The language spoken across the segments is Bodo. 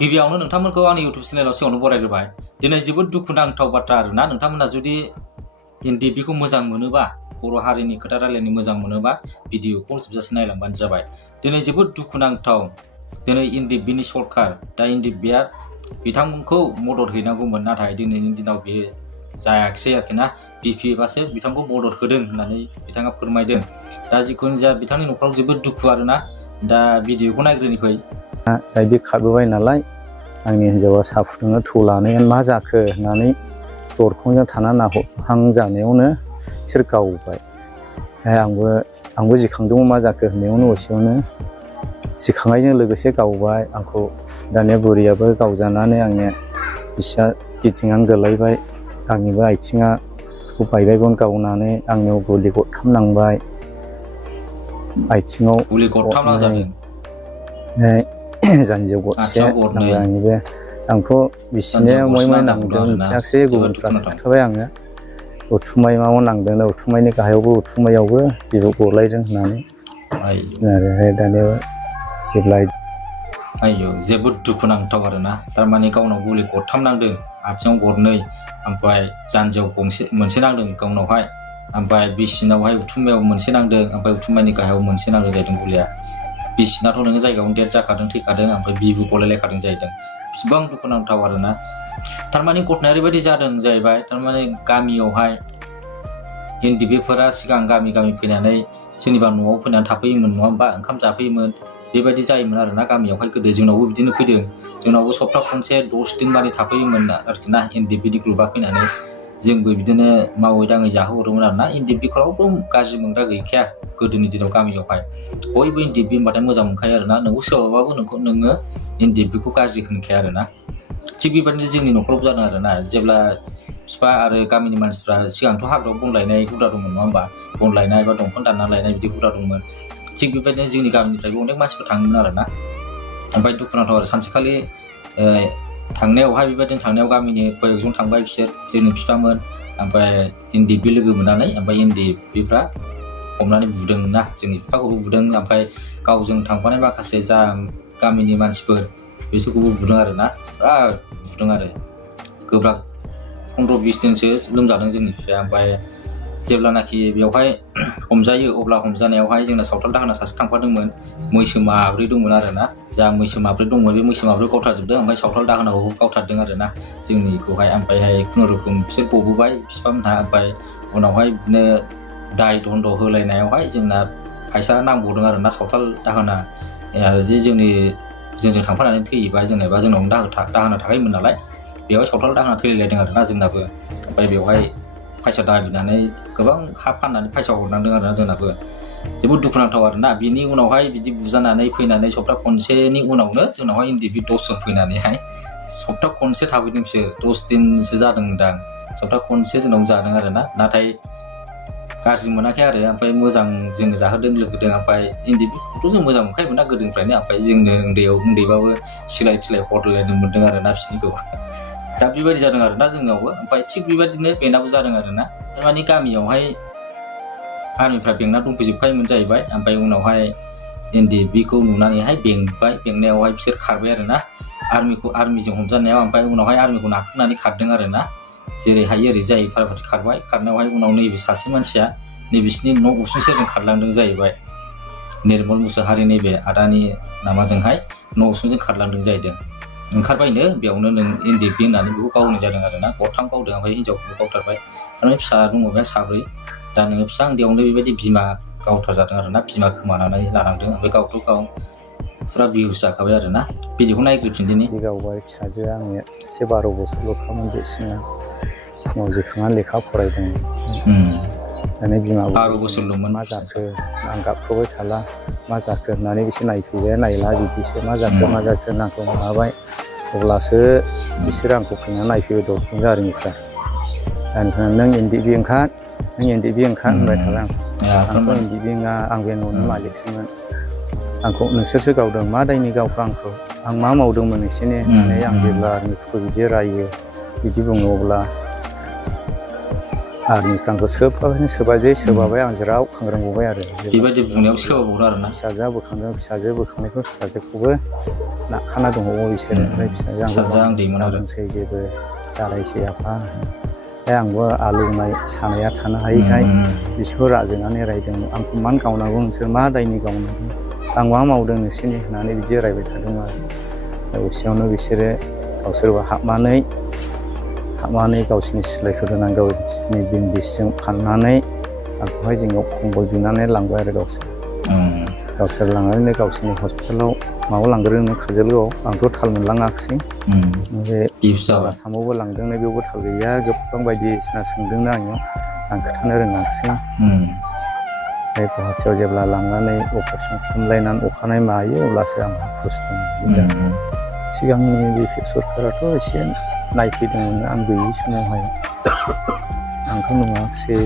गिबियावनो नोंथांमोनखौ आंनि YouTube चेनेलाव सिगाङावनो बरायग्रोबाय। दिनै जोबोद दुखुनांथाव बाथ्रा आरोना, नोंथांमोना जुदि NDBखौ मोजां मोनोबा, बर' हारिनि खोथा रायलायनो मोजां मोनोबा भिडिअखौ जोबजासे नायलांबानो जाबाय। दिनै जोबोद दुखुनांथाव, दिनै NDBनि सरखार, दा NDBआ बिथांमोनखौ मदद हैनांगौमोन, नाथाय दिनैनि दिनाव बेयो जायाखिसै आरोखि ना। BPFआसो बिथांखौ मदद होदों होननानै बिथाङा फोरमायदों। दा जिखुनु जाया बिथांनि न'खराव जोबोद दुखु आरोना। दा भिडिअखौ नायग्रोनि फै। बायदि खारबोबाय नालाय आंनि हिन्जावा साहा फुदुंनो थौ लानाया मा जाखो होननानै दरखंजों थाना नाहरहां जानायावनो बिसोर गावबाय। आंबो जिखांदोंमोन मा जाखो होननायावनो असेयावनो जिखांनायजों लोगोसे गावबाय आंखौ। दानिया बुरियाबो गावजानानै आंनिया बिसिया गिदिंनानै गोलैबाय, आंनिबो आथिङा बायबायगन गावनानै आंनियाव गुलि गरथाम नांबाय आथिङाव। गुलि गरथाम नांजादों, जानजियाव गरसे नांबाय आंनिबो। आंथ' बिसिनाया मय नांदों मिथियाखिसै, गुबुनफ्रासो खोन्थाबाय आङो। उथुमायाव नांदों, उथुमायनि गाहायावबो उथुमायावबो बिबु गलायदों होननानै आरो दानिया जेब्ला जोबोद दुखुनांथाव आरोना। थारमाने गावनाव गुलि गरथाम नांदों, आथिङाव गरनै, ओमफ्राय जानजियाव मोनसे नांदों गावनावहाय, ओमफ्राय बिसिनावहाय उथुमायाव मोनसे नांदों, ओमफ्राय उथुमायनि गाहायाव मोनसे नांदों जाहैदों गुलिया। बिसिनाथ' नोङो जायगायावनो डेट जाखादों, थैखादों, ओमफ्राय बिबु गलायलायखादों जाहैदों। बिसिबां दुखुनांथाव आरोना। थारमाने घटनाया ओरैबायदि जादों जाहैबाय, थारमाने गामियावहाय NDBफोरा सिगां गामि फैनानै सोरनिबा न'आव फैनानै थाफैयोमोन नङा होमबा, ओंखाम जाफैयोमोन। बेबायदि जायोमोन आरोना गामियावहाय गोदो। जोंनावबो बिदिनो फैदों, जोंनावबो सप्ता खनसे 10 दिन मानि थाफैयोमोन आरोखि ना NDBनि ग्रुपआ फैनानै। जोंबो बिदिनो मावै दाङै जाहोहरोमोन आरोना। NDBफोरावबो गाज्रि मोनग्रा गैखाया गोदोनि दिनाव गामियावहाय। बयबो NDB होनबाथाय मोजां मोनखायो आरोना। नोंखौ सोरबाबाबो नोङो NDBखौ गाज्रि होनखाया आरोना। थिग बेबायदिनो जोंनि न'खराव जादों आरोना। जेब्ला बिफा आरो गामिनि मानसिफ्रा सिगांथ' हाग्रायाव बन लायनाय हुदा दंमोन नङा होमबा, बन लायनाय बा दंफां दानना लायनाय बिदि हुदा दंमोन। थिग बेबायदिनो जोंनि गामिनिफ्रायबो अनेक मानसिफोर थाङोमोन आरोना। ओमफ्राय दुखुनांथाव आरो, सानसेखालि थांनायावहाय बेबायदिनो थांनायाव गामिनि कयेकजन थांबाय, बिसोर जोंनि बिफामोन, ओमफ्राय NDB लोगो मोननानै, ओमफ्राय NDBफ्रा हमनानै बुदों ना, जोंनि बिफाखौबो बुदों, ओमफ्राय गावजों थांफानाय माखासे जा गामिनि मानसिफोर बिसोरखौबो बुदों आरोना। बिराद बुदों आरो, गोब्राब 15-20 दिनसो लोमजादों जोंनि बिफाया। ओमफ्राय जेब्लानाखि बेवहाय हमजायो, अब्ला हमजानायावहाय जोंना सावथाल दाहोना सासे थांफादोंमोन। मैसो माब्रै दंमोन आरोना। जा मैसो माब्रै दंमोन, बे मैसो माब्रै गावथारजोबदों, ओमफ्राय सावथाल दाहोनाखौबो गावथारदों आरोना जोंनिखौहाय। ओमफ्रायहाय खुनुरुखुम बिसोर गबोबाय बिफामोनहा। ओमफ्राय उनावहाय बिदिनो दाय दन्द होलायनायावहाय जोंना फैसा नांबावदों आरोना। सावथाल दाहोना जे जोंजों थांफानानै थैबाय, जेनेबा जोंनावनो दाहोना थाखायोमोन नालाय, बेवहाय सावथाल दाहोना थैलायलायदों आरोना जोंनाबो। ओमफ्राय बेवहाय फैसा दाबिनानै गोबां हा फाननानै फैसा हरनांदों आरोना जोंनाबो। जोबोद दुखुनांथाव आरोना। बिनि उनावहाय बिदि बुजानानै फैनानै सप्ता खनसेनि उनावनो जोंनावहाय NDB 10 जन फैनानैहाय सप्ता खनसे थाफैदों बिसोर। 10 दिनसो जादोंदां, सप्ता खनसे जोंनाव जादों आरोना। नाथाय गाज्रि मोनाखै आरो, ओमफ्राय मोजां जोङो जाहोदों लोंहोदों। ओमफ्राय NDBखौथ' जों मोजां मोनखायोमोन ना गोदोनिफ्रायनो। ओमफ्राय जोंनो उन्दैबाबो सिलाय हरलायनो मोनदों आरोना बिसोरनिखौ। दा बेबायदि जादों आरोना जोंनावबो। ओमफ्राय थिग बेबायदिनो बेनाबो जादों आरोना। थारमाने गामियावहाय आर्मिफ्रा बेंना दंफैजोबखायोमोन जाहैबाय। ओमफ्राय उनावहाय NDBखौ नुनानैहाय बेंनायावहाय बिसोर खारबाय आरोना। आर्मिजों हमजानायाव, ओमफ्राय उनावहाय आर्मिखौ नाख्रेबनानै खारदों आरोना। जेरै हायो ओरै जायो फारफाथि खारबाय। खारनायावहाय उनाव नैबे सासे मानसिया नैबिसिनि न' उसुं सेरजों खारलांदों जाहैबाय। निर्मल मुसाहारि नैबे आदानि नामाजोंहाय न' उसुंजों खारलांदों जाहैदों। ओंखारबायनो बेयावनो नों NDB होननानै बेखौ गावनाय जादों आरोना। गरथाम गावदों, ओमफ्य हिनजावखौबो गावथारबाय। थारमाने फिसा दङ बे 7। दा नोङो फिसा उन्दैयावनो बेबायदि बिमा गावथारजादों आरोना। बिमा खोमानानै लानांदों, ओमफ्राय गावथ' गाव फुरा बिहुस जाखाबाय आरोना। बिदिखौ नायग्रोफिनदिनि। बिदि गावबाय फिसाजोआ आंनिया सासे 12 बोसोरल'खामोन देरसिना। फुङाव जिखांनानै लेखा फरायदों। दानि बिमा 12 बोसोरल'मोन। मा जाखो, आं गाबख्रावबाय थाला, मा जाखो होननानै बिसोर नायफैबाय। नायला बिदिसो मा जाखो होनना आंखौ माबाबाय। अब्लासो बिसोर आंखौ फैनानै नायफैबाय दरखंजों आर्मिफ्रा। दानिफ्राय नों NDB ओंखार होनबाय थाबाय आंथ' NDB नङा, आं बे न'नि मालिकसोमोन। आंखौ नोंसोरसो गावदों, मा दायनि गावखो आंखौ, आं मा मावदोंमोन एसेनो होननानै आं जेब्ला आर्मिफोरखौ बिदि रायो, बिदि बुङो, अब्ला आर्मि कांखौ सोबाजै सोबाबाय आं ज्राव खांग्रांबावबाय आरो बेबायदि बुंनायाव सोबावो आरोना फिसाजोआ बोखांदों फिसाजो बोखांनायखौ फिसाजोखौबो नाखाना दंबावो बिसोरो ओमफ्राय फिसाजोआ उन्दैमोन आरो दाबुंसै जेबो दारायसै आफा ओमफ्राय आंबो आलौनाय सानाया थानो हायैखाय बिसोर राजोनानै रायदों आंखौ मान गावनांगौ नोंसोर मा दायनि गावनांगौ आं मा मावदों नोंसोरनि होननानै बिदि रायबाय थादोंमोन आरो एसेयावनो बिसोरो गावसोरबो हाबनानै गावसिनि सिलायखौ दोननानै गावसिनि बिन्दिसजों फाननानै आंखौहाय जोंनाव खम्बल बिनानै लांबाय आरो गावसोर लांनानै गावसिनि हस्पिटालाव माबायाव लांग्रोदों काजोलगावआव आंथ' थाल मोनलाङाखिसै बे आसामावबो लांदोंनो बेयावबो थाल गैया गोबां बायदिसिना सोंदोंनो आं खोन्थानो रोङाखिसै ओमफ्राय गुवाहाटियाव जेब्ला लांनानै अपारेसन खालामलायनानै अखानाय मायो अब्लासो आंहा खस्थ' मोनदों सिगांनि बि सरकाराथ' एसे नायफैदोंमोन आं गैयि समावहाय आंथ' नुवाखिसै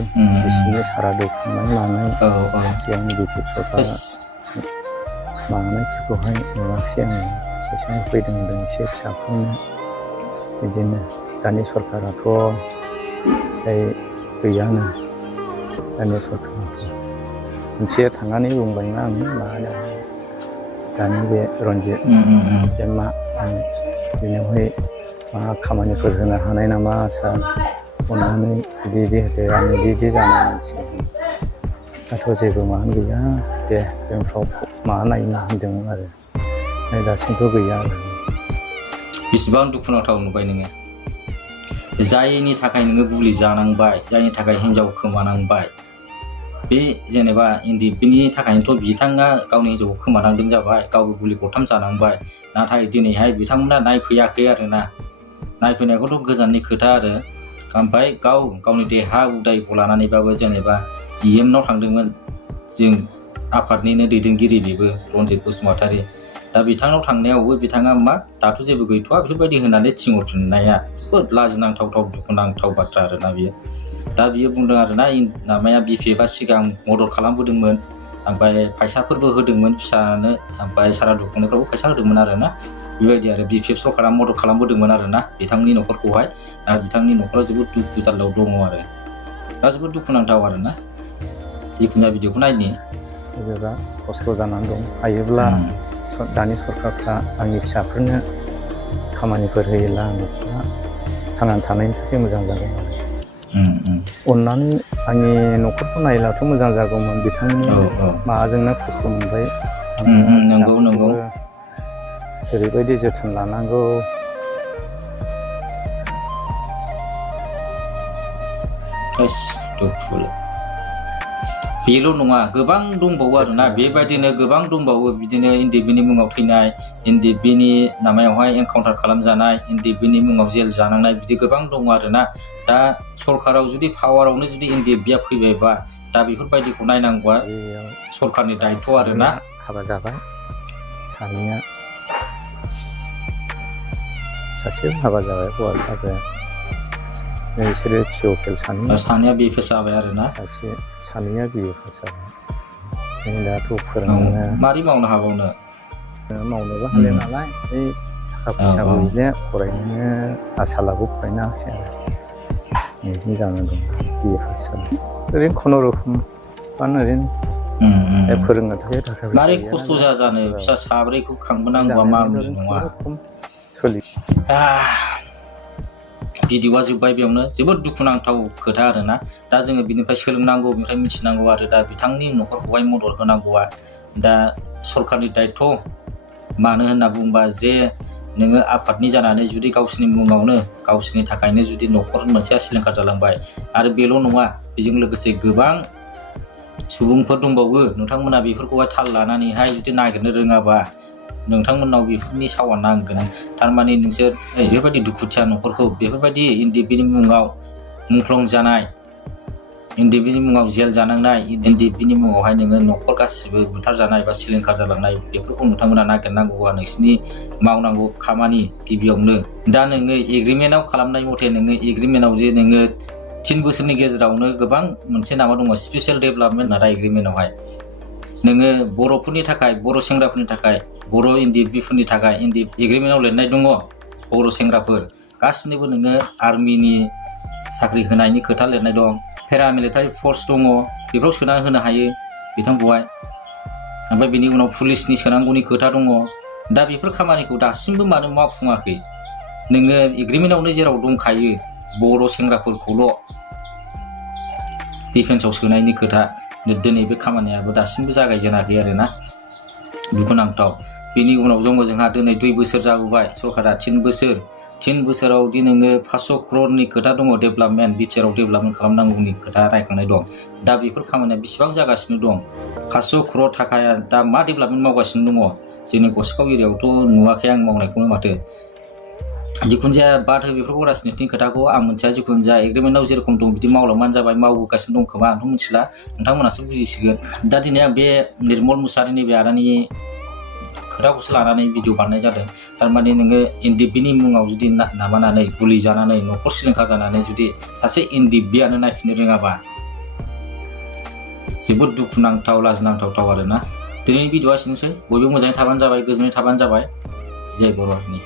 बिसिनि सारादु खुंनाय मानाय सिगांनि बि सरकारा माबानायफोरखौहाय नुवाखिसै आङो बेसेबां फैदों होनदों एसे फिसाफोरनो बिदिनो दानि सरकाराथ' जाय गैयानो दानि सरकाराथ' मोनसे थांनानै बुंबायना आङो मानो दानि बे रन्जित बे मा आं बेनियावहाय मा खामानिफोर होनो हानाय नामा आसा अननानै बिदि होदो आं बिदि जानाय मानसि दाथ' जेबो माबा गैया दे जोंफ्राव माबा नायनो होनदोंमोन आरो दासिमथ' गैया आरो बेसेबां दुखुनांथाव नुबाय नोङो जायनि थाखाय नोङो बुलि जानांबाय जायनि थाखाय हिनजाव खोमानांबाय बे जेनेबा इन्दि बिनि थाखायनोथ' बिथाङा गावनि हिनजावखौ खोमानांदों जाबाय गावबो गुलि गरथाम जानांबाय नाथाय दिनैहाय बिथांमोना नायफैयाखै आरोना नायफैनायखौथ' गोजाननि खोथा आरो ओमफ्राय गावनि देहा उदायखौ लानानैबाबो जेनेबा इएमनाव थांदोंमोन जों आफादनिनो दैदेनगिरि बेबो रन्जित बसुमतारी दा बिथांनाव थांनायावबो बिथाङा मा दाथ' जेबो गैथ'वा बेफोरबायदि होनानै थिनहरफिननाया जोबोद लाजिनांथाव दुखुनांथाव बाथ्रा आरोना बियो दा बियो बुंदों आरोना माबाया बिपिएफआ सिगां मदद खालामबोदोंमोन ओमफ्राय फैसाफोरबो होदोंमोन फिसानो ओमफ्राय सारादु खुंनायफ्रावबो फैसा होदोंमोन आरोना बेबायदि आरो बिपिएफ सरकारा मदद खालामबोदोंमोन आरोना बिथांनि न'खरखौहाय दा बिथांनि न'खराव जोबोद दुखु जारलायाव दङ आरो दा जोबोद दुखुनांथाव आरोना जिखुनु भिडिअखौ नायनि बिराद खस्थ' जानानै दं हायोब्ला दानि सरकारफ्रा आंनि फिसाफोरनो खामानिफोर होयोब्ला न'खरा थांनानै थानायनि थाखाय मोजां जागौमोन अननानै आंनि न'खरखौ नायब्लाथ' मोजां जागौमोन बिथांनि माबाजोंनो खस्थ' मोनबाय नंगौ जेरैबायदि जोथोन लानांगौ बेल' नङा गोबां दंबावो आरोना बेबायदिनो गोबां दंबावो बिदिनो एनडिएफबिनि मुङाव थैनाय एनडिएफबिनि नामायावहाय एनकाउन्टार खालामजानाय एनडिएफबिनि मुङाव जेल जानांनाय बिदि गोबां दङ आरोना दा सरकाराव जुदि पावारावनो जुदि एनडिएफबिया फैबायबा दा बेफोरबायदिखौ नायनांगौआ सरकारनि दायथ' आरोना हाबा जाबाय सानैया सासे हाबा जाबाय हौवासाबो बिसोरो फिअकेल सानैया बिएफएस जाबाय आरोना सानैया बिएफएस जाबाय दाथ' फोरोंनो मारै मावनो हाबावनो मावनोबो हाले नालाय थाखा फैसाबो गैले फरायनो आसा लाबो फरायनो हायाखिसै आरो बिदिनो जानानै दं बिएफएस जाबाय ओरैनो खुनुरुखुम बानो ओरैनो फोरोंनो थाखाय थाखा फैसा मारै खस्थ' जानो फिसा साब्रैखौ खांबोनांगौआ मामुलि नङा भिडिअआ जोब्बाय बेयावनो जोबोद दुखुनांथाव खोथा आरोना दा जोङो बिनिफ्राय सोलोंनांगौ बिनिफ्राय मिथिनांगौ आरो दा बिथांनि न'खरखौहाय मदद होनांगौआ दा सरकारनि दायथ' मानो होनना बुङोबा जे नोङो आफादनि जानानै जुदि गावसिनि मुङावनो गावसिनि थाखायनो जुदि न'खर मोनसेया सिलिंखार जालांबाय आरो बेल' नङा बेजों लोगोसे गोबां सुबुंफोर दंबावो नोंथांमोना बेफोरखौहाय थाल लानानैहाय जुदि नागिरनो रोङाबा नोंथांमोननाव बेफोरनि सावा नांगोन थारमाने नोंसोर बेफोरबायदि दुखुथिया न'खरखौ बेफोरबायदि एनडिएफबिनि मुङाव मुंख्लं जानाय एनडिएफबिनि मुङाव जेल जानांनाय एनडिएफबिनि मुङावहाय नोङो न'खर गासिबो बुथारजानाय बा सिलिंखार जालांनाय बेफोरखौ नोंथांमोना नागिरनांगौआ नोंसिनि मावनांगौ खामानि गिबियावनो दा नोङो एग्रिमेन्टआव खालामनाय मथे नोङो एग्रिमेन्टआव जे नोङो 3 बोसोरनि गेजेरावनो गोबां मोनसे माबा दङ स्पेसियेल डेभेलपमेन्ट ना एग्रिमेन्टआवहाय नोङो बर'फोरनि थाखाय बर' सेंग्राफोरनि थाखाय बर' एनडिएफबिफोरनि थाखाय एग्रिमेन्टआव लिरनाय दङ बर' सेंग्राफोर गासिनोबो नोङो आर्मिनि साख्रि होनायनि खोथा लिरनाय दं पेरामिलिटारि फर्स दङ बेफोराव सोना होनो हायो बिथांखौहाय। ओमफ्राय बिनि उनाव पुलिसनि सोनांगौनि खोथा दङ। दा बेफोर खामानिखौ दासिमबो मानो मावफुङाखै? नोङो एग्रिमेन्टआवनो जेराव दंखायो बर' सेंग्राफोरखौल' डिफेन्सआव सोनायनि खोथा, दिनै बे खामानियाबो दासिमबो जागायजेनाखै आरोना, दुखुनांथाव। बेनि उनाव दङ जोंहा दिनै 2 बोसोर जाबोबाय, सरकारा 3 बोसोराव दि नोङो 500 क्ररनि खोथा दङ डेभेलपमेन्ट, बिटिआरआव डेभेलपमेन्ट खालामनांगौनि खोथा रायखांनाय दं। दा बेफोर खामानिया बेसेबां जागासिनो दं? 500 क्रर थाखाया दा मा डेभेलपमेन्ट मावगासिनो दङ? जोंनि गसाइगाव एरियायावथ' नुवाखै आं मावनायखौनो माथो। जिखुनु जाया बाद हो बेफोरखौ राजनितिनि खोथाखौ आं मिथिया। जिखुनु जाया एग्रिमेन्टआव जेरेखम दं बिदि मावलांबानो जाबाय, मावबोगासिनो दं खोमा आंथ' मिथिला, नोंथांमोनासो बुजिसिगोन। दा दिनै आं बे निर्मल मुसाहारिनि बे आदानि खोथाखौसो लानानै भिडिअ बानायनाय जादों। थारमाने नोङो एनडिएफबिनि मुङाव जुदि माबानानै गुलि जानानै न'खर सिलिंखार जानानै जुदि सासे एनडिएफबियानो नायफिननो रोङाबा जोबोद दुखुनांथाव, लाजिनांथाव आरोना। दिनैनि भिडिअआ एसेनोसै। बयबो मोजाङै थाबानो जाबाय, गोजोनै थाबानो जाबाय। जय बर'नि।